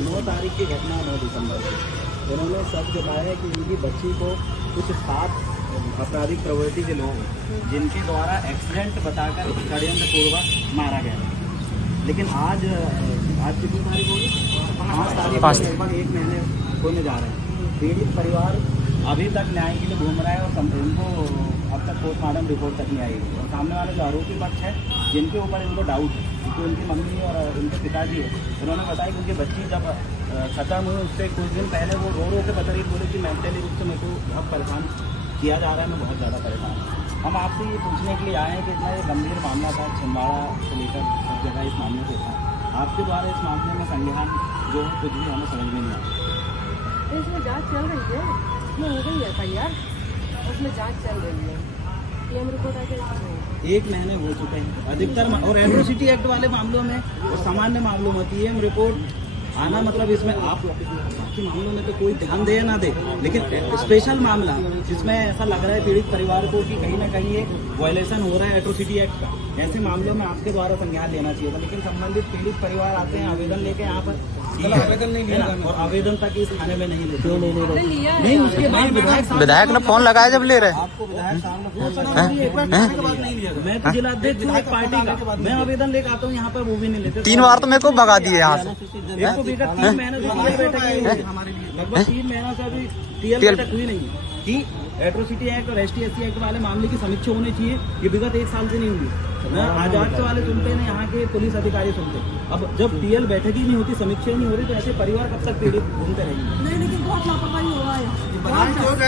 नौ तारीख की घटना 9 दिसंबर की। उन्होंने सब बताया कि उनकी बच्ची को कुछ 7 आपराधिक प्रवृत्ति के लोग जिनके द्वारा एक्सीडेंट बताकर षड्यंत्र पूर्वक मारा गया। लेकिन आज कितनी तारीख होगी? 5 तारीख को लगभग 1 महीने होने जा रहे हैं। पीड़ित परिवार अभी तक न्याय के लिए घूम रहा है और इनको अब तक पोस्टमार्टम रिपोर्ट तक नहीं आई। और सामने वाले जो आरोपी पक्ष है जिनके ऊपर इनको डाउट है, क्योंकि उनकी मम्मी और उनके पिताजी है, उन्होंने बताया कि उनकी बच्ची जब खत्म हुई उससे कुछ दिन पहले वो रो के बता रही बोले कि मेंटली रूप से मेरे को बहुत परेशान किया जा रहा है, मैं बहुत ज़्यादा परेशान हूँ। हम आपसे ये पूछने के लिए आए हैं कि इतना ये गंभीर मामला था, छिंदवाड़ा से लेकर सब जगह इस मामले को था, आपके द्वारा इस मामले में संज्ञान जो है कुछ भी हमें समझ में नहीं आया। इसमें जाँच चल रही है, इसमें हो गई है तैयार, उसमें जाँच चल रही है। रिपोर्ट आके 1 महीने हो चुके हैं अधिकतर, और एट्रोसिटी एक्ट वाले मामलों में और सामान्य मामलों में पीएम रिपोर्ट आना मतलब इसमें आप बाकी मामलों में तो कोई ध्यान दे या ना दे, लेकिन स्पेशल मामला जिसमें ऐसा लग रहा है पीड़ित परिवार को कि कहीं ना कहीं एक वायलेशन हो रहा है एट्रोसिटी एक्ट का, ऐसे मामलों में आपके द्वारा संज्ञान लेना चाहिए था। लेकिन संबंधित पीड़ित परिवार आते हैं आवेदन लेके यहाँ पर, आवेदन नहीं लिया और आवेदन तक इस थाने में नहीं लेते। नहीं उसके बाद विधायक ने फोन लगाया जब ले रहे आपको विधायक सामने नहीं लिया। मैं तो जिलाध्यक्ष हूँ एक पार्टी का, मैं आवेदन लेकर आता हूँ यहाँ पर, वो भी नहीं लेते। 3 बार तो मेरे को भगा दिए यहाँ से। 3 महीने से बैठक नहीं हुई हमारे लिए, लगभग 3 महीनों से अभी टीएल बैठक हुई नहीं है कि एट्रोसिटी एक्ट और ST/SC एक्ट वाले मामले की समीक्षा होनी चाहिए। ये विगत 1 साल से नहीं हुई। न आजाद से वाले सुनते हैं, यहाँ के पुलिस अधिकारी सुनते हैं। अब जब टीएल बैठक ही नहीं होती, समीक्षा नहीं हो रही, तो ऐसे परिवार कब तक पीड़ित घूमते रहेंगे? नहीं, लेकिन बहुत लापरवाही हो रहा है।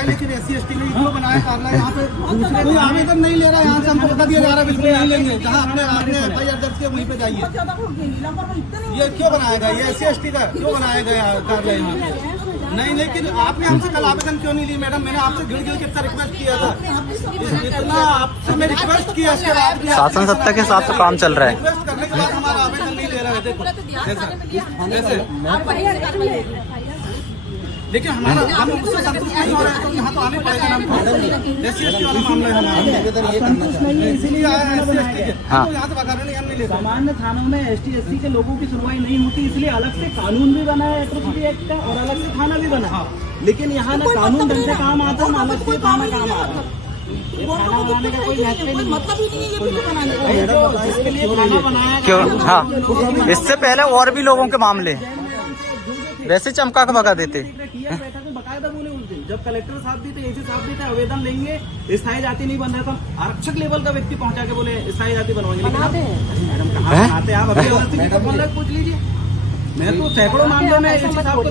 लेकिन SC/ST ने क्यों बनाया कारणा यहाँ पे दूसरे कोई आवेदन नहीं ले रहा है, यहाँ से हमको बता दिया जा रहा है बिल्कुल नहीं लेंगे। जहाँ आपने FIR दर्ज किया वहीं पे जाइए। ये क्यों बनाया गया? ये SC/ST का क्यों बनाया गया कार्यालय यहाँ? नहीं, लेकिन आपने हमसे कल आवेदन क्यों नहीं ली मैडम? मैंने आपसे गिड़ कितना रिक्वेस्ट किया था, इतना आपसे मैं रिक्वेस्ट किया, इसके बाद शासन सत्ता के हिसाब से काम चल रहा है। रिक्वेस्ट करने के बाद हमारा आवेदन नहीं ले रहा है। देखो लेकिन हमारा हम उससे संतुष्ट नहीं हो रहे हैं, तो यहाँ तो आने पड़ेगा ना हमको। SC/ST वाला मामला है हमारा, संतुष्ट नहीं है इसीलिए आया है SC/ST के। हाँ। तो यहाँ से बता रहे नहीं लेते। सामान्य थानों में ST/SC के लोगों की सुनवाई नहीं होती, इसलिए अलग से कानून भी बना है एट्रोसिटी एक्ट का और अलग से थाना भी बना है। लेकिन यहाँ ना कानून ढंग से काम आता है, अलग से थाना काम आ रहा है। खाना बनाने का कोई मतलब ही नहीं है ये बनाने का, इसके लिए खाना बनाया क्यों? हाँ, इससे पहले और भी लोगों के मामले वैसे चमका के भगा देते। बैठक में बकायदा बोले उस दिन, जब कलेक्टर साहब भी थे, एसी साहब भी थे, आवेदन लेंगे स्थायी जाति नहीं बन रहा था, आरक्षक लेवल का व्यक्ति पहुंचा के बोले स्थायी जाति बनवाएंगे। मैडम कहाँ बनाते आप? अभी पूछ लीजिए, मैं तो सैकड़ों मामलों में एसी साहब को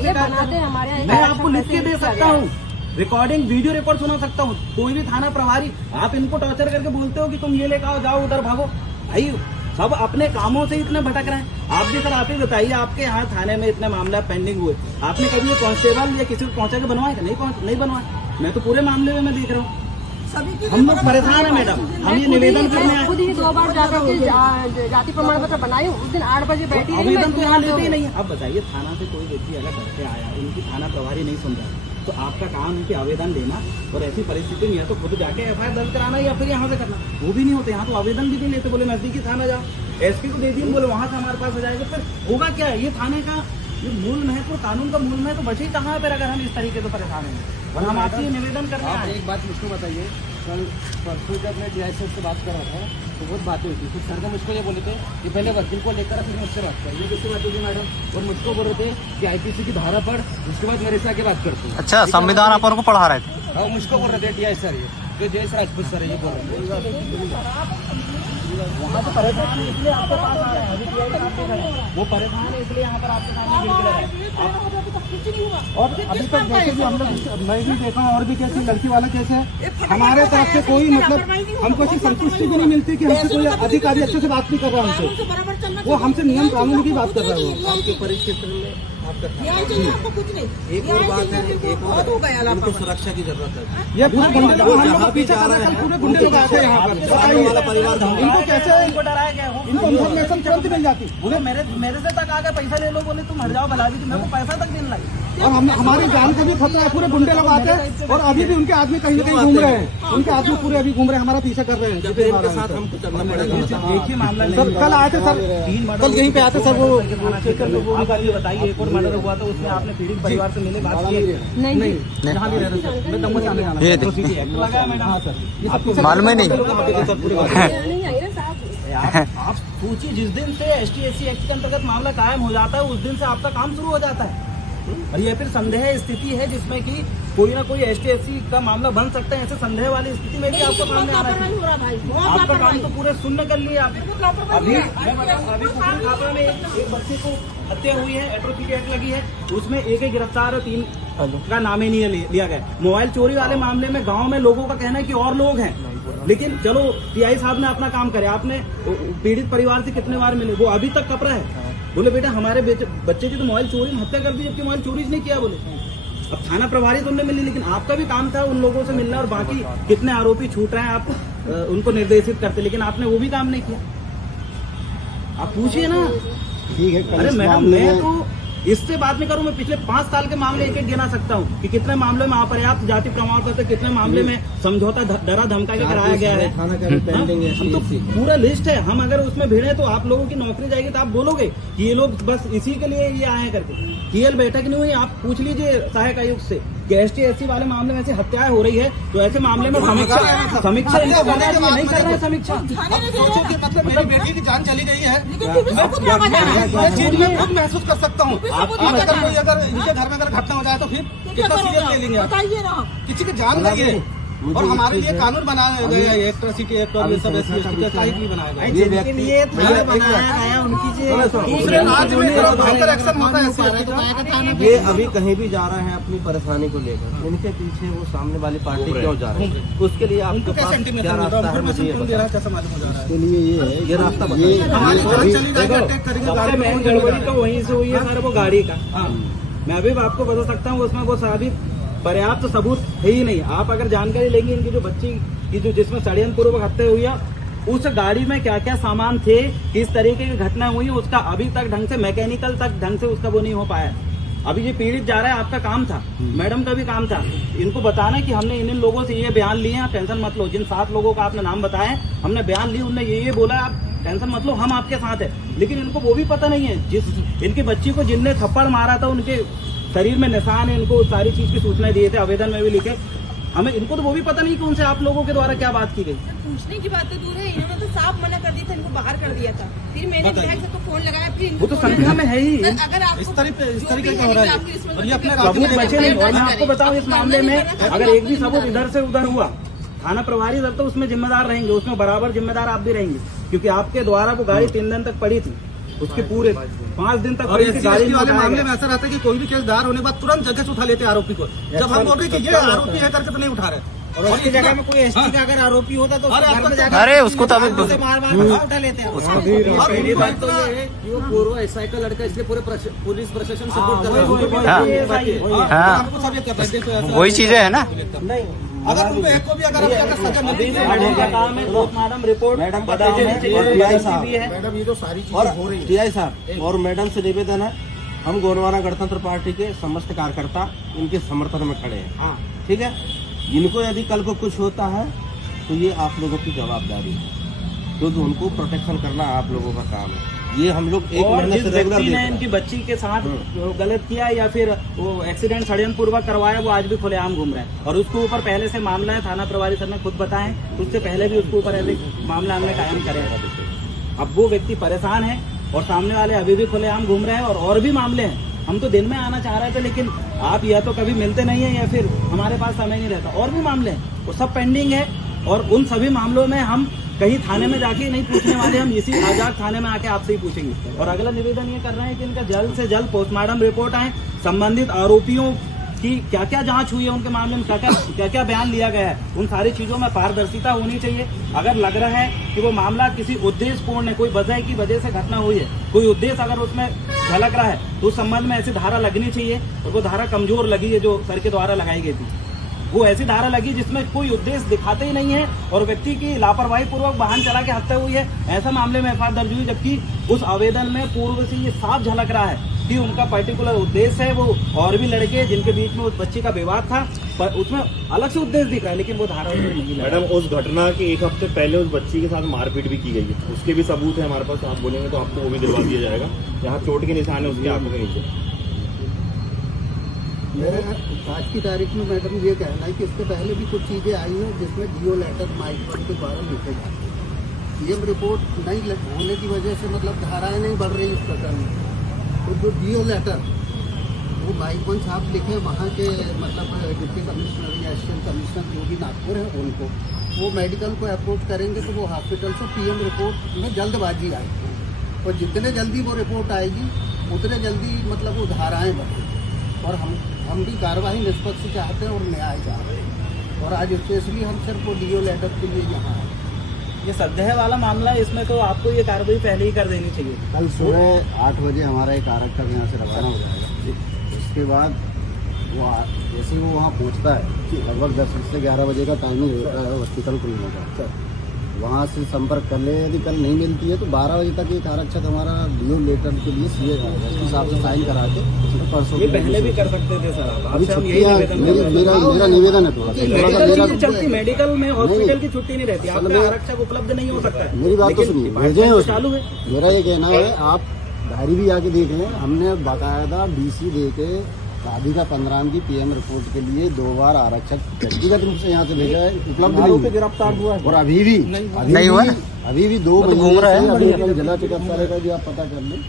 मैं आपको लिख के दे सकता हूँ, रिकॉर्डिंग वीडियो रिकॉर्ड सुना सकता हूँ। कोई भी थाना प्रभारी आप इनको टॉर्चर करके बोलते हो कि तुम ये लेकर आओ, जाओ उधर भागो। भाई सब अपने कामों से इतने भटक रहे हैं। आप भी सर, आप ही बताइए, आपके यहाँ थाने में इतने मामला पेंडिंग हुए, आपने कभी कांस्टेबल या किसी को पहुंचा के बनवाए? नहीं बनवाए। मैं तो पूरे मामले में मैं देख रहा हूँ, हम लोग परेशान है मैडम। हम ये निवेदन करने आए, खुद ही 2 बार जाकर जाति प्रमाण पत्र बनाए, उस दिन 8 बजे बैठी, आवेदन तो यहाँ लेते ही नहीं है। अब बताइए, थाना से कोई व्यक्ति अगर घर से आया, उनकी थाना प्रभारी नहीं सुन रहा, तो आपका काम है कि आवेदन लेना, और ऐसी परिस्थिति में या तो खुद जाके FIR दर्ज कराना या फिर यहाँ से करना। वो भी नहीं होते, यहाँ तो आवेदन भी नहीं लेते, बोले नजदीकी थाना जाओ, SP को दे दिए, बोले वहाँ से हमारे पास आ जाएगा। फिर होगा क्या? ये थाने का ये मूल महत्व, कानून का मूल महत्व बचे कहाँ पर अगर हम इस तरीके से परेशान हैं। और हम आपसे निवेदन करते हैं। एक बात मुझको बताइए, कल परसों जब मैं DI साहब से बात कर रहा था तो बहुत बातें हुई थी। फिर सर ने मुझको ये बोले थे कि पहले वकील को लेकर फिर मुझसे बात कर। ये किससे बात हुई थी मैडम? और मुझको बोल रहे थे कि IPC की धारा पढ़, उसके बाद मेरे से आके बात करते हैं। अच्छा, संविधान अपन को पढ़ा रहे थे? हाँ, मुझको बोल रहे थे DI सर, ये जो जयेश राजपूत सर है, ये बोल रहे थे। वहाँ तो परेशान है इसलिए आपके पास आ रहे हैं, अभी DI साहब के घर है, वो परेशान है इसलिए यहाँ पर आपके सामने गिर रहे हैं। और अभी तक जैसे भी हम लोग, मैं भी देखा और भी कैसे लड़की वाला कैसे है, हमारे तरफ से कोई मतलब हमको ऐसी संतुष्टि भी नहीं मिलती कि हमसे कोई अधिकारी अच्छे से बात नहीं कर रहा हमसे, वो हमसे नियम कानून की बात कर रहा है। वो आपके परिक्षेत्र में एक और बात है, एक और उनको सुरक्षा की जरूरत है। ये पूरे गुंडे लोग हम लोग पीछे आ रहे हैं, पूरे गुंडे लोग आते हैं यहाँ पर, वाला परिवार इनको कैसे, इनको डराया गया, इनको इन्फॉर्मेशन तुरंत मिल जाती। बोले मेरे से तक आके पैसा ले लो, बोले तुम हट जाओ भला जी, मेरे को पैसा तक देने लगे। और हम हमारी जान का भी खतरा है। पूरे गुंडे लोग आते हैं और अभी भी उनके आदमी कहीं ना कहीं घूम रहे हैं, उनके आदमी पूरे अभी घूम रहे हैं, हमारा पीछा कर रहे हैं। इनके साथ हमको करना पड़ेगा। एक ही मामला सर कल आए थे सर, कल यहीं पे आते सर, वो बताइए एक और मर्डर हुआ था उसमें आपने पीड़ित परिवार से मिले बात की? नहीं जहाँ भी रहते सर मैं दम्मू जाने जाना ये एट्रोसिटी एक्ट लगाया मैडम। हाँ सर मालूम ही नहीं। नहीं आई ना साहब। आप सोचिए जिस दिन से ST/SC एक्ट के अंतर्गत मामला कायम हो जाता है उस दिन से आपका काम शुरू हो जाता है। और ये फिर संदेह स्थिति है जिसमें कि कोई ना कोई ST/SC का मामला बन सकता है। ऐसे संदेह वाली स्थिति में भी आपको सामने आना चाहिए। आपका काम तो पूरे शून्य कर लिया आप। अभी कुकड़ी खापरा में एक बच्चे को हत्या हुई है, एट्रोसिटी एक्ट लगी है, उसमें एक गिरफ्तार और 3 का नाम ही नहीं लिया गया। मोबाइल चोरी वाले मामले में गाँव में लोगों का कहना है कि और लोग हैं, लेकिन चलो PI साहब ने अपना काम करे। आपने पीड़ित परिवार से कितने बार मिले, वो अभी तक कपड़ा है। बोले बेटा हमारे बच्चे की तो मोबाइल चोरी में हत्या कर दी जबकि मोबाइल चोरी नहीं किया। बोले अब थाना प्रभारी तुमने मिली, लेकिन आपका भी काम था उन लोगों से मिलना और बाकी कितने आरोपी छूट रहे हैं आप उनको निर्देशित करते, लेकिन आपने वो भी काम नहीं किया। आप पूछिए ना। ठीक है। अरे मैडम मैं तो इससे बात नहीं करूं, मैं पिछले 5 साल के मामले एक गिना सकता हूं कि कितने मामले में अपर्याप्त जाति प्रमाण पत्र, कितने मामले में समझौता डरा धमका के कराया गया है। हम तो पूरा लिस्ट है। हम अगर उसमें भिड़े तो आप लोगों की नौकरी जाएगी तो आप बोलोगे कि ये लोग बस इसी के लिए ये आए करके। केएल बैठक नहीं हुई, आप पूछ लीजिए सहायक आयुक्त से कि ST/SC वाले मामले में ऐसे हत्याएं हो रही है तो ऐसे मामले में समीक्षा नहीं कर रहे हैं। समीक्षा सोचो कि मतलब मेरी बेटी की जान चली गई है, मैं चीज में खुद महसूस कर सकता हूँ। अगर कोई अगर इनके घर में अगर घटना हो जाए तो फिर कितना सीरियस ले लेंगे आप? किसी की जान गई है और हमारे लिए कानून बनाया गया है, एट्रोसिटी एक्ट और ये सब SC/ST के लिए बनाया गया है। जिनके लिए थाना बनाया गया उनकी दूसरे राज्य में भयंकर एक्शन होता है SC/ST। ये अभी कहीं भी जा रहे हैं अपनी परेशानी को लेकर, इनके पीछे वो सामने वाली पार्टी क्यों जा रहे हैं, उसके लिए आपके पास क्या रास्ता है मुझे ये बताइए। कैसा मालूम हो जा रहा है? के लिए ये है, ये रास्ता बताइए। हमारी गोली चली जाएगी, अटैक करेंगे, सबसे मेन गड़बड़ी तो वहीं से हुई है सर, वो गाड़ी का। मैं अभी आपको बता सकता हूँ उसमें वो साबित पर्याप्त सबूत है ही नहीं। आप अगर जानकारी लेंगे इनकी जो बच्ची की जो जिसमें षड्यंत्र पूर्वक हत्या हुई है उस गाड़ी में क्या क्या सामान थे, किस तरीके की घटना हुई, उसका अभी तक ढंग से मैकेनिकल तक ढंग से उसका वो नहीं हो पाया। अभी ये पीड़ित जा रहा है, आपका काम था, मैडम का भी काम था इनको बताना कि हमने इन लोगों से ये बयान लिए हैं, आप टेंशन मत लो। जिन 7 लोगों का आपने नाम बताया हमने बयान लिए, उनने ये बोला आप टेंशन मत लो, हम आपके साथ है। लेकिन इनको वो भी पता नहीं है जिस इनकी बच्ची को जिनने थप्पड़ मारा था उनके शरीर में निशान है, इनको सारी चीज की सूचनाएं दिए थे, आवेदन में भी लिखे। हमें इनको तो वो भी पता नहीं कि उनसे आप लोगों के द्वारा क्या बात की गई। पूछने की बात तो दूर है, इन्होंने तो साफ मना कर दिया था, इनको बाहर कर दिया था। फिर मैंने बहन से तो फोन लगाया, फिर वो तो संख्या में है ही। अगर आप इस तरीके का हो रहा है और ये अपने सबूत बचे नहीं। और मैं आपको बताऊं इस मामले में अगर एक भी सबूत इधर से उधर हुआ, थाना प्रभारी सर तो उसमें जिम्मेदार रहेंगे, उसमें बराबर जिम्मेदार आप भी रहेंगे, क्योंकि आपके द्वारा वो गाड़ी 3 दिन तक पड़ी थी, उसके पूरे 5 दिन तक और SC/ST वाले मामले में ऐसा रहता है कि कोई भी केस दायर होने के बाद तुरंत जगह से उठा लेते हैं आरोपी को। जब हम बोल रहे कि ये आरोपी है करके तो नहीं उठा रहे, और उसकी जगह में कोई ST का अगर आरोपी होता तो अरे उसको तो अभी उठा लेते हैं। पहली बात तो ये है कि वो पूर्व SI का लड़का, इसलिए पूरे पुलिस प्रशासन सपोर्ट कर रहा है। हाँ वही चीजें है ना। नहीं अगर उनको एक को भी अगर सजा मिलती है, मैडम का काम है पोस्टमार्टम रिपोर्ट मैडम बताओ है, और PIC भी है। मैडम ये जो सारी और चीजें हो रही है, TI साहब और मैडम से निवेदन है, हम गोंडवाना गणतंत्र पार्टी के समस्त कार्यकर्ता इनके समर्थन में खड़े हैं। ठीक है, इनको यदि कल को कुछ होता है तो ये आप लोगों की जवाबदारी है, क्योंकि उनको प्रोटेक्शन करना आप लोगों का काम है। ये हम लोग एक और महीने जिस से रेगुलर व्यक्ति देख ने रहे हैं। इनकी बच्ची के साथ जो गलत किया या फिर वो एक्सीडेंट षड्यंत्र पूर्वक करवाया, वो आज भी खुलेआम घूम रहा है और उसके ऊपर पहले से मामला है। थाना प्रभारी सर ने खुद बताया, उससे पहले भी उसके ऊपर ऐसे मामला हमने कायम करे। अब वो व्यक्ति परेशान है और सामने वाले अभी भी खुलेआम घूम रहे हैं और भी मामले हैं। हम तो दिन में आना चाह रहे थे, लेकिन आप या तो कभी मिलते नहीं है या फिर हमारे पास समय नहीं रहता। और भी मामले हैं, वो सब पेंडिंग है और उन सभी मामलों में हम कहीं थाने में जाके नहीं पूछने वाले, हम इसी आजाद थाने में आके आपसे ही पूछेंगे। और अगला निवेदन ये कर रहे हैं कि इनका जल्द से जल्द पोस्टमार्टम रिपोर्ट आए, संबंधित आरोपियों की क्या क्या जांच हुई है, उनके मामले में क्या क्या बयान लिया गया है, उन सारी चीजों में पारदर्शिता होनी चाहिए। अगर लग रहा है कि वो मामला किसी उद्देश्यपूर्ण है, कोई वजह की वजह से घटना हुई है, कोई उद्देश्य अगर उसमें झलक रहा है, तो उस संबंध में ऐसी धारा लगनी चाहिए। और वो धारा कमजोर लगी है जो सर के द्वारा लगाई गई थी। वो ऐसी धारा लगी जिसमें कोई उद्देश्य दिखाते ही नहीं है और व्यक्ति की लापरवाही पूर्वक वाहन चला के हत्या हुई है, ऐसा मामले में एफआईआर दर्ज हुई। जबकि उस आवेदन में पूर्व से ये साफ झलक रहा है कि उनका पर्टिकुलर उद्देश्य है, वो और भी लड़के जिनके बीच में उस बच्ची का विवाद था, पर उसमें अलग से उद्देश्य दिख रहा है, लेकिन वो धारा उसमें नहीं लगा। मैडम, उस घटना के एक हफ्ते पहले उस बच्ची के साथ मारपीट भी की गई है, उसके भी सबूत है हमारे पास। आप बोलेंगे तो आपको वो भी दिलवा दिया जाएगा। यहाँ चोट के निशान है उसकी आंखों के नीचे। मेरे आज की तारीख में मैडम ये कहना है कि इससे पहले भी कुछ चीज़ें आई हैं जिसमें जियो लेटर माइक के द्वारा लिखे जाते हैं। सीएम रिपोर्ट नहीं होने की वजह से मतलब धाराएं नहीं बढ़ रही इस प्रकार में। तो जो जियो लेटर वो माइक साहब लिखे वहाँ के मतलब डिप्टी कमिश्नर या असिस्टेंट कमिश्नर जो भी नागपुर है उनको, वो मेडिकल को अप्रोच करेंगे तो वो हॉस्पिटल से पीएम रिपोर्ट में जल्दबाजी आएगी और जितने जल्दी वो रिपोर्ट आएगी उतने जल्दी मतलब वो धाराएँ बढ़ेंगी और हम भी कार्रवाई निष्पक्ष चाहते हैं और न्याय चाहते हैं। और आज स्पेशली हम सिर्फ वो डीओ लेटर के लिए यहाँ आए। ये संदेह वाला मामला है, इसमें तो आपको ये कार्रवाई पहले ही कर देनी चाहिए। कल सुबह 8 बजे हमारा एक आरक्षक यहाँ से रवाना हो जाएगा। उसके बाद वो जैसे ही वो वहाँ पहुँचता है कि लगभग 10 से 11 बजे का टाइमिंग होता है हॉस्पिटल खुलने का, वहाँ से संपर्क कर ले। यदि कल नहीं मिलती है तो 12 बजे तक एक आरक्षक हमारा डीओ लेटर के लिए सीए जाएगा, उसके हिसाब से साइन करा के परसों ये पहले भी कर सकते थे सर। अभी आपसे हम यही छुट्टियाँ निवेदन मेरा निवेदन है थोड़ा मेडिकल चलती, मेडिकल में हॉस्पिटल की छुट्टी नहीं रहती, आप में आरक्षक उपलब्ध नहीं हो सकता है। मेरी बात तो सुनिए, भेजे हैं चालू है। मेरा ये कहना है आप डायरी भी आके देखें, हमने बाकायदा डीसी दे के राधिका 15 की पीएम रिपोर्ट के लिए 2 बार आरक्षक व्यक्तिगत रूप से यहाँ से भेजा है, उपलब्ध नहीं है। गिरफ्तार हुआ और अभी भी अभी भी 2 बजे से जिला चिकित्सालय का भी आप पता कर लें,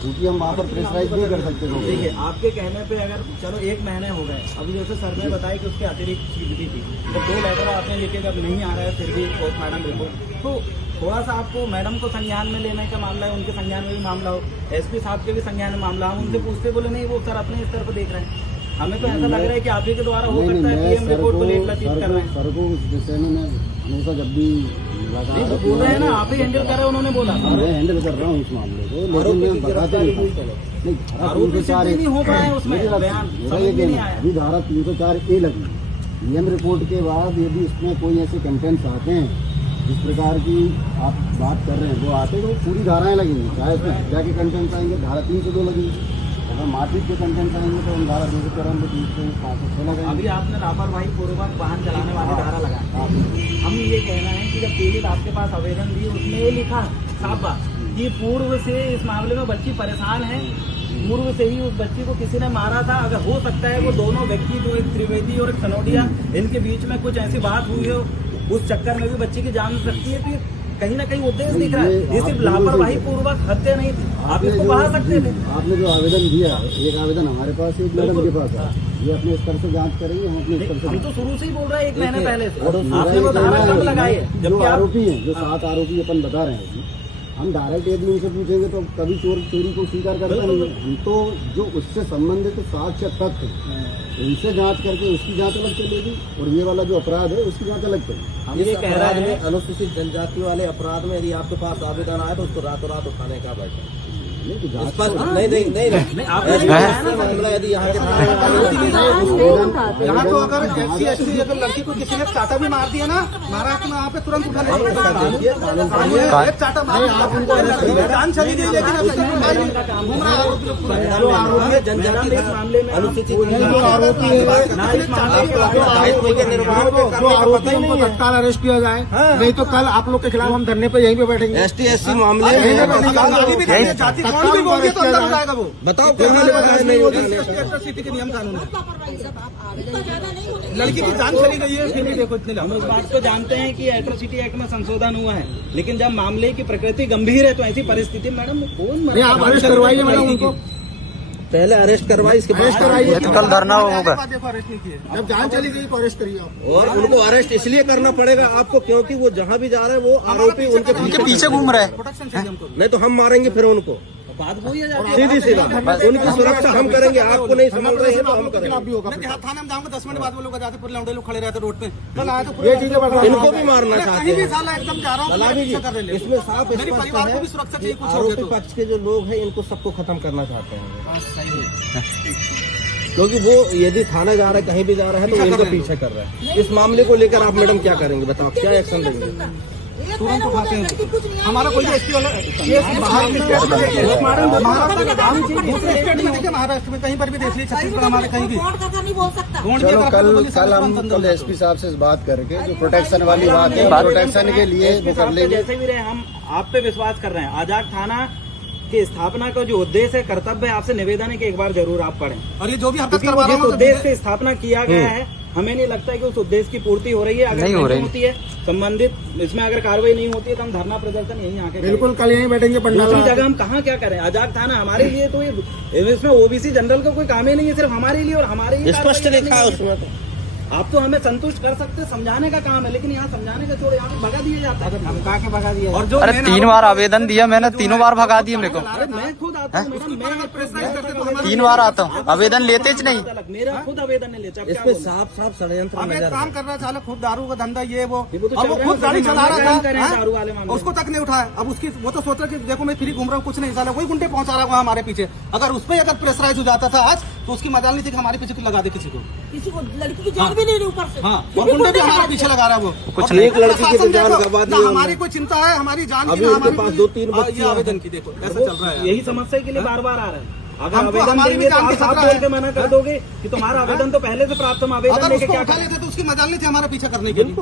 क्योंकि हम वहाँ पर प्रेशराइज नहीं कर सकते लोग। देखिए, आपके कहने पे अगर चलो 1 महीने हो गए, अभी जैसे सर ने बताया कि उसके अतिरिक्त चीज भी थी, जब 2 लेटर आपने लिखे जब नहीं आ रहा है फिर भी पोस्टमार्टम रिपोर्ट, तो थोड़ा सा आपको मैडम को संज्ञान में लेने का मामला है, उनके संज्ञान में भी मामला हो, एसपी साहब के भी संज्ञान में मामला, हम उनसे पूछते बोले नहीं वो सर अपने स्तर पर देख रहे हैं। हमें तो ऐसा लग रहा है कि आप ही के द्वारा हो सकता है पीएम रिपोर्ट को लेट लतीफ कर रहे हैं। सर को इस विषय में मैं हमेशा जब भी नहीं तो बोल रहे हैं ना, आप ही हैंडल कर रहे हैं, उन्होंने बोला मैं हैंडल कर रहा हूँ इस मामले को, लेकिन मैं बताते नहीं आरोपी सिद्ध नहीं हो पाए उसमें बयान समझ में नहीं आया। अभी धारा 304A लगी पीएम रिपोर्ट के बाद, यदि इसमें कोई ऐसे कंटेंट्स आते हैं जिस प्रकार की आप बात कर रहे हैं वो आते तो पूरी धाराएं लगेंगी, चाहे उसमें हत्या के कंटेंट्स आएंगे धारा 302 लगेंगी, अगर मारपीट के कंटेंट्स आएंगे तो हम धारा 294 लगेंगे। अभी आपने लापरवाही पूर्वक वाहन चलाने वाली धारा लगाया। हम ये कहना है कि जब पीड़ित आपके पास आवेदन दी उसमें ये लिखा साफ बात कि पूर्व से इस मामले में बच्ची परेशान है, पूर्व से ही उस बच्ची को किसी ने मारा था। अगर हो सकता है वो दोनों व्यक्ति जो एक त्रिवेदी और एक सनोडिया इनके बीच में कुछ ऐसी बात हुई हो, उस चक्कर में भी बच्ची की जान सकती है, तो कहीं ना कहीं उद्देश्य दिख रहा है। ये सिर्फ लापरवाही पूर्वक हत्या नहीं थी, आप इसको बढ़ा सकते थे। आपने जो आवेदन दिया, एक आवेदन हमारे पास एक मैडम के पास है, ये अपने स्तर से जांच करेंगे, हम अपने स्तर से। हम तो शुरू से ही बोल रहे हैं 1 महीने पहले से आपने वो धारा कब लगाई है, जो आरोपी हैं, जो 7 आरोपी अपन बता रहे हैं, हम डायरेक्ट आदमी से पूछेंगे तो कभी चोरी को स्वीकार करता नहीं है। हम तो जो उससे संबंधित साक्ष्य तथ्य उनसे जांच करके उसकी जांच अलग चलेगी और ये वाला जो अपराध है उसकी जांच अलग चलेगी। हम ये कह रहे हैं अनुसूचित जनजाति वाले अपराध में यदि आपके पास आवेदन आए तो उसको रातों रात उठाने का बैठा नहीं मामला यदि यहाँ तो अगर SC ST अगर लड़की को किसी ने चाटा भी मार दिया ना, मारा तो यहाँ पे तुरंत उठा लेंगे। चाटा मार जान चली गई, लेकिन जनजाति इस मामले में अनुसूचित उनको तत्काल अरेस्ट किया जाए, नहीं तो कल आप लोग के खिलाफ हम धरने पे यहीं पे बैठेंगे। ST SC मामले जाति कौन भी बोल तो अंदर उठाएगा वो, बताओ के नियम कानून है। लड़की की जान चली गई है फिर भी देखो इतने हम इस बात को जानते हैं कि एट्रोसिटी एक्ट में संशोधन हुआ है, लेकिन जब मामले की प्रकृति गंभीर है तो ऐसी परिस्थिति मैडम कौन आप अरेस्ट करवाइए मैडम उनको, पहले अरेस्ट करवाई, इसके बाद कराइए। तो कल धरना होगा। देखो अरेस्ट नहीं किए, जब जान चली गई तो अरेस्ट करिए आप। और उनको अरेस्ट इसलिए करना पड़ेगा आपको क्योंकि वो जहाँ भी जा रहे हैं वो आरोपी उनके पीछे घूम रहा है। प्रोटेक्शन चाहिए हमको। नहीं तो हम मारेंगे फिर उनको, बात वही है सीधी सीधा उनकी सुरक्षा हम करेंगे, आपको नहीं संभाल रहे हैं तो हम करेंगे। थाने में जाऊंगा 10 मिनट बाद वो लोग जाते पूरे लौंडे लोग खड़े रहते रोड पे, कल आए तो ये चीजें बढ़ रही इनको भी मारना चाहते हैं। साला एकदम जा रहा हूँ, इसमें साफ मेरी स्पष्ट परिवार को भी है सुरक्षा चाहिए कुछ हो गया आरोपी तो। पक्ष के जो लोग हैं इनको सबको खत्म करना चाहते हैं। क्योंकि वो यदि थाना जा रहा है, कहीं भी जा रहा है, तो इनका पीछा कर रहा है। इस मामले को लेकर आप मैडम क्या करेंगे, बताओ, क्या एक्शन लेंगे? तुरंत उठाते हैं। हमारा कोई एसटी वाला महाराष्ट्र में कहीं पर भी देख लीजिए, छत्तीसगढ़ हमारे कहीं भी नहीं बोल सकता। चलो कल हम कल एसपी साहब से इस बात करके जो प्रोटेक्शन वाली बात है, प्रोटेक्शन के लिए वो कर लेंगे। जैसे भी रहे, हम आप पे विश्वास कर रहे हैं। आजाद थाना की स्थापना का जो उद्देश्य है, कर्तव्य है, आपसे निवेदन है कि एक बार जरूर आप पढ़ें। और ये जो भी क्योंकि वो जिस उद्देश्य से स्थापना किया गया है, हमें नहीं लगता है कि उस उद्देश्य की पूर्ति हो रही है। अगर नहीं होती है संबंधित इसमें अगर कार्रवाई नहीं होती है तो हम धरना प्रदर्शन यहीं आके बिल्कुल कल यहीं बैठेंगे। दूसरी जगह हम कहाँ क्या करें? आजाद थाना हमारे लिए तो इसमें ओबीसी जनरल का कोई काम ही नहीं है, सिर्फ हमारे लिए और हमारे लिए स्पष्ट लिखा है उसमें। आप तो हमें संतुष्ट कर सकते, समझाने का काम है, लेकिन यहाँ समझाने का छोड़, यहाँ पे भगा दिया जाता है। हम कहा के भगा दिया? और जो अरे 3 बार आवेदन दिया मैंने, 3 बार भगा दिए मेरे को। अरे मैं खुद आता हूँ मैडम, मैं 3 बार आता हूँ, आवेदन लेते ज नहीं। मेरा खुद आवेदन नहीं लेता। इस पे साफ साफ षड्यंत्र अब एक काम कर रहा चालक, खुद दारू का धंधा ये वो, तो अब वो खुद गाड़ी चला रहा था, दारू वाले मामले उसको तक नहीं उठाया। अब उसकी वो तो सोच रहा कि देखो मैं फ्री घूम रहा हूँ, कुछ नहीं, साला वही गुंडे पहुंचा रहा है हमारे पीछे। अगर उस पर अगर प्रेशराइज हो जाता था आज, तो उसकी मजाल नहीं थी कि हमारे पीछे लगा दे किसी को, लड़की की जान भी नहीं रही ऊपर से। हाँ, और गुंडे भी हमारे पीछे लगा रहा है वो। कुछ नहीं, एक लड़की की तो जान गवा दी। हमारी कोई चिंता है हमारी जान की, अभी उनके पास 2-3 बच्चे आवेदन की, देखो ऐसा चल रहा है। यही समस्या के लिए बार बार आ रहा है। अगर हमको आवेदन हमारी देंगे भी तो जान आप की साफ खतरा बोल है। के मना कर दोगे कि तुम्हारा आवेदन तो पहले से प्राप्त, हम आवेदन अगर लेके उसको क्या उठा करें? लेते तो उसकी मजाल नहीं थी हमारा पीछा करने के लिए।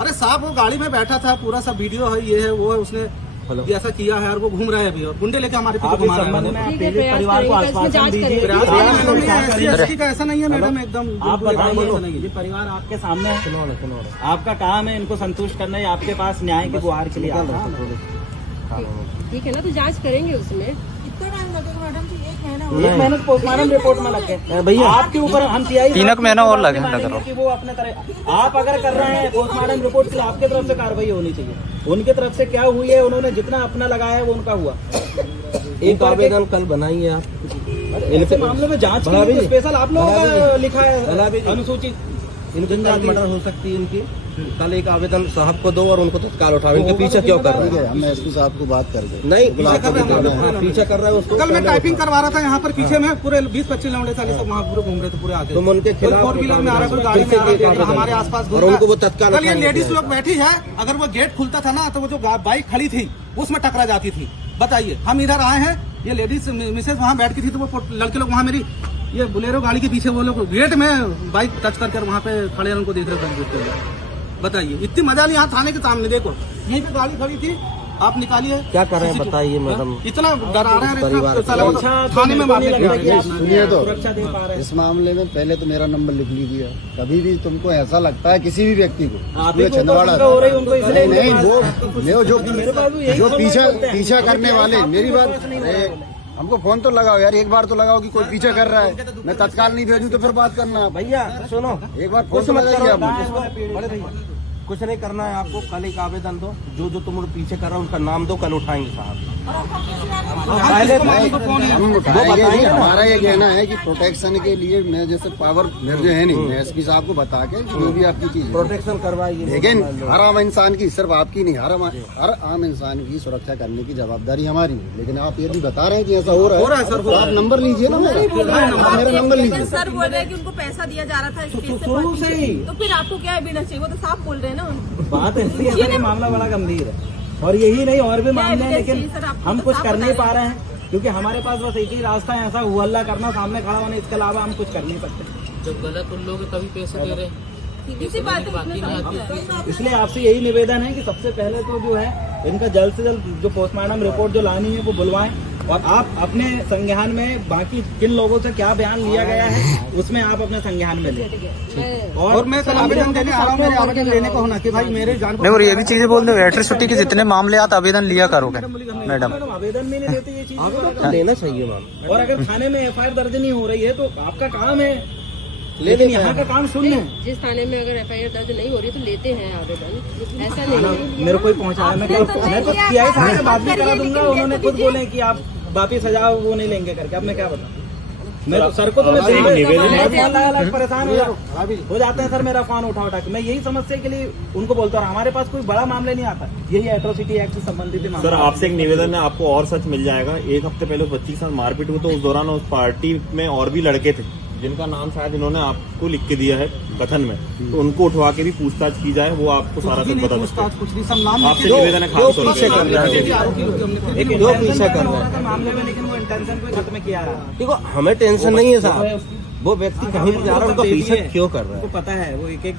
अरे साहब वो गाड़ी में बैठा था, पूरा सा वीडियो है, ये है वो है, उसने ये ऐसा किया है और वो घूम रहा है अभी, और गुंडे लेके हमारे पीछे घुमा रहा है। परिवार को आश्वासन दीजिए। SC का ऐसा नहीं है मैडम, एकदम आप बताइए, ये परिवार आपके सामने है, आपका काम है इनको संतुष्ट करना है, आपके पास न्याय की गुहार के लिए आता है। ठीक है ना, तो जांच करेंगे उसमें। कितना टाइम लगेगा मैडम जी? 1 महीना एक महीने पोस्टमार्टम रिपोर्ट में लग गए भैया। आपके ऊपर हम CI 3 महीना और लगे कि वो अपने तरह, आप अगर कर रहे हैं पोस्टमार्टम रिपोर्ट के लिए, आपके तरफ से कार्रवाई होनी चाहिए। उनके तरफ से क्या हुई है, उन्होंने जितना अपना लगाया है वो उनका हुआ। एक आवेदन कल बनाइए आप। इनके मामले में जांच के लिए स्पेशल आप लोगों का लिखा है अनुसूचित जनजाति मर्डर हो सकती है इनकी। कल एक आवेदन साहब को दो और उनको तत्काल उठाओ। इनके पीछे क्यों कर रहे हैं? हम एसपी साहब को बात करके नहीं, पीछे कर रहा है उसको। कल मैं टाइपिंग करवा रहा था यहाँ पर पीछे में, पूरे 20-25 लौंडे 40 वहाँ पूरे घूम रहे थे पूरे आगे। तुम उनके खिलाफ 4 व्हीलर में आ रहा, कोई गाड़ी में आ रहा, हमारे आसपास घूम और रहा। उनको वो तत्काल कल ये लेडीज लोग बैठी है, अगर वो गेट खुलता था ना तो वो जो बाइक खड़ी थी उसमें टकरा जाती थी। बताइए, हम इधर आए हैं, ये लेडीज मिसेज वहाँ बैठ की थी, तो वो लड़के लोग वहाँ मेरी ये बुलेरो गाड़ी के पीछे वो लोग गेट में बाइक टच करके वहाँ पे खड़े हैं, उनको देख रहे थे। बताइए, इतनी मजा नहीं यहाँ थाने के सामने, देखो यहीं पे गाड़ी खड़ी थी, आप निकालिए। क्या कर रहे हैं बताइए मैडम? इतना डरा रहे हैं, परिवार थाने में मारने के। सुनिए तो, सुरक्षा दे पा रहे हैं। इस मामले में पहले तो मेरा नंबर लिख लीजिए। कभी भी तुमको ऐसा लगता है किसी भी व्यक्ति को, आप ही को छिंदवाड़ा हो रही उनको इसलिए नहीं वो जो पीछा करने वाले, मेरी बात, हमको फोन तो लगाओ यार, एक बार तो लगाओ कि कोई पीछा कर रहा है। मैं तत्काल नहीं भेजूं तो फिर बात करना। भैया सुनो, एक बार फोन तो लगाइए आप मुझे। कुछ नहीं करना है आपको। कल एक आवेदन दो, जो तुम लोग पीछे कर रहे हो उनका नाम दो, कल उठाएंगे साहब। हम उठाएंगे नहीं। हमारा ये कहना है कि प्रोटेक्शन के लिए मैं जैसे पावर मेरे है नहीं, मैं एसपी साहब को बता के जो भी आपकी चीज प्रोटेक्शन करवाइए। लेकिन हर आम इंसान की, सिर्फ आपकी नहीं, हर आम इंसान की सुरक्षा करने की जवाबदारी हमारी है। लेकिन आप ये भी बता रहे हैं कि ऐसा हो रहा है सर, तो आप नंबर लीजिए ना मेरा नंबर लीजिए। सर बोल रहे हैं कि उनको पैसा दिया जा रहा था इस केस से, शुरू से ही। तो फिर आपको क्या एविडेंस चाहिए? वो तो साफ बोल रहे हैं ना। बात ऐसी है, ये मामला बड़ा गंभीर है और यही नहीं और भी मामले हैं, लेकिन हम कुछ कर नहीं पा रहे हैं क्योंकि हमारे पास बस एक ही रास्ता है, ऐसा हुआ हल्ला करना, सामने खड़ा होने, इसके अलावा हम कुछ कर नहीं सकते। जब गलत उन लोग कभी पैसे दे रहे हैं, इसी बात है। इसलिए आपसे यही निवेदन है कि सबसे पहले तो जो है इनका जल्द से जल्द जो पोस्टमार्टम रिपोर्ट जो लानी है वो बुलवाएं, और आप अपने संज्ञान में बाकी किन लोगों से क्या बयान लिया गया है उसमें आप अपने संज्ञान में लें। और मैं कल आवेदन देने आ रहा हूँ, मेरे आवेदन लेने को होना कि भाई मेरे जान को नहीं, और ये भी चीजें बोल दो, एट्रोसिटी के जितने मामले आप आवेदन लिया करोगे मैडम। आवेदन भी नहीं देते ये चीज, लेना चाहिए मैम। और अगर थाने में FIR दर्ज नहीं हो रही है तो आपका काम है, लेकिन यहाँ का काम शून्य है। जिस थाने में अगर FIR दर्ज नहीं हो रही तो लेते हैं आवेदन, ऐसा नहीं है। मेरे को पहुँचाया, मैं तो CI साहब से बात भी करा दूंगा, उन्होंने खुद बोले कि आप वापिस सजा वो नहीं लेंगे करके। अब मैं क्या बताऊँ? मैं तो सर को तो मैं सर, एक निवेदन है। फोन लगा परेशान हो जाते हैं सर, मेरा फोन उठा उठा के। मैं यही समस्या के लिए उनको बोलता हूँ, हमारे पास कोई बड़ा मामले नहीं आता, यही एट्रोसिटी एक्ट से संबंधित मामला। सर आपसे एक निवेदन है, आपको और सच मिल जाएगा। एक हफ्ते पहले उस बच्ची के साथ मारपीट हुई, तो उस दौरान उस पार्टी में और भी लड़के थे जिनका नाम शायद इन्होंने आपको लिख के दिया है कथन में, तो उनको उठवा के भी पूछताछ की जाए, वो आपको सारा कुछ बता सकते हैं। कुछ नहीं, सब नाम आपसे निवेदन है खास तौर पीछे कर रहा है। एक दो पीछा कर रहा था मामले में, लेकिन वो इंटेंशन को खत्म किया रहा। देखो हमें टेंशन नहीं है साहब, वो व्यक्ति कहीं भी जा रहा है उनका पीछा क्यों कर रहा है? उनको पता है वो एक